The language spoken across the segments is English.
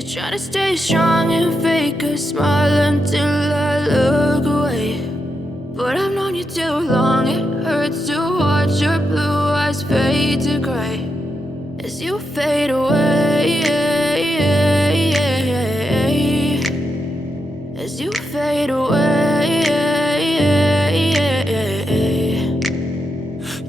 you're trying to stay strong and fake a smile until I look away. But I've known you too long, it hurts to watch your blue eyes fade to gray as you fade away, as you fade away.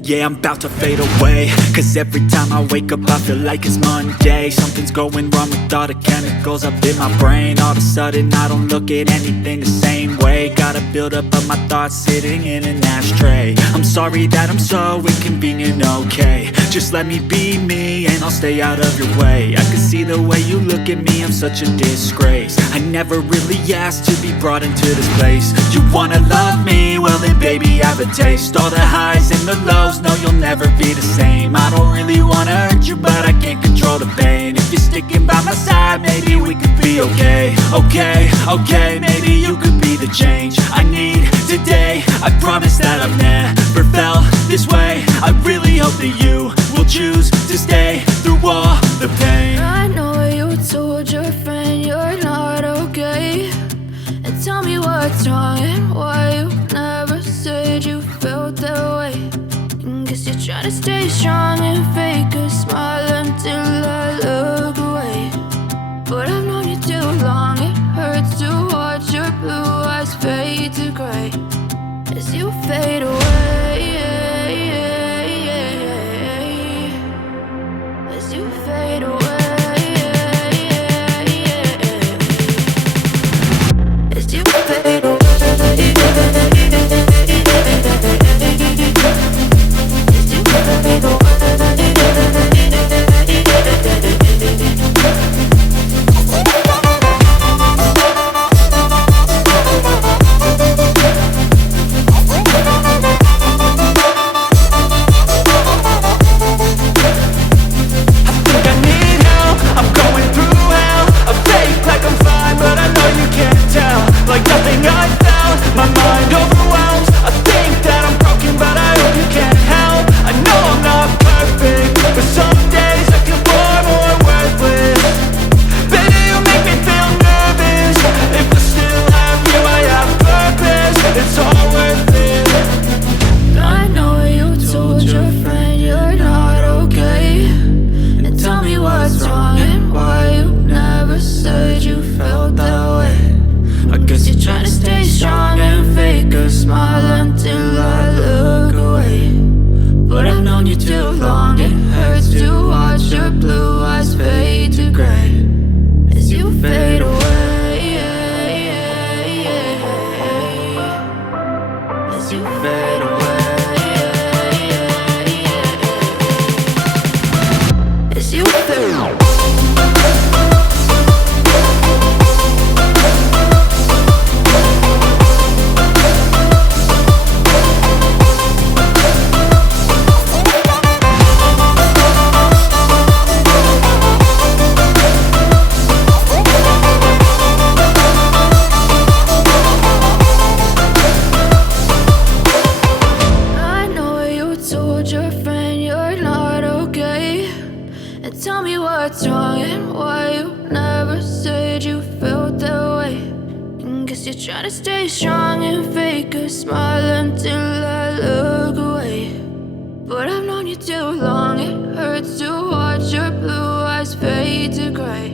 Yeah, I'm about to fade away, cause every time I wake up I feel like it's Monday. Something's going wrong with all the chemicals up in my brain. All of a sudden I don't look at anything the same way. Gotta build up of my thoughts sitting in an ashtray. I'm sorry that I'm so inconvenient, okay. Just let me be me and I'll stay out of your way. I can see the way you look at me, I'm such a disgrace. I never really asked to be brought into this place. You wanna love me? Well then baby I have a taste. All the highs and the lows, no you'll never be the same. I don't really wanna hurt you but I can't control the pain. If you're sticking by my side maybe we could be okay. Okay, maybe you could be the change I need today. I promise that I've never felt this way. I really hope that you will choose to stay through all the pain. I know you told your friend you're not okay, and tell me what's wrong and why you never said you felt that way. Guess you're trying to stay strong and fake a smile until I look away. But I've known you too long, it hurts to watch your blue eyes fade to gray as you fade away, as you fade away, as you fade away. Tell me what's wrong and why you never said you felt that way. Guess you're trying to stay strong and fake a smile until I look away. But I've known you too long, it hurts to watch your blue eyes fade to gray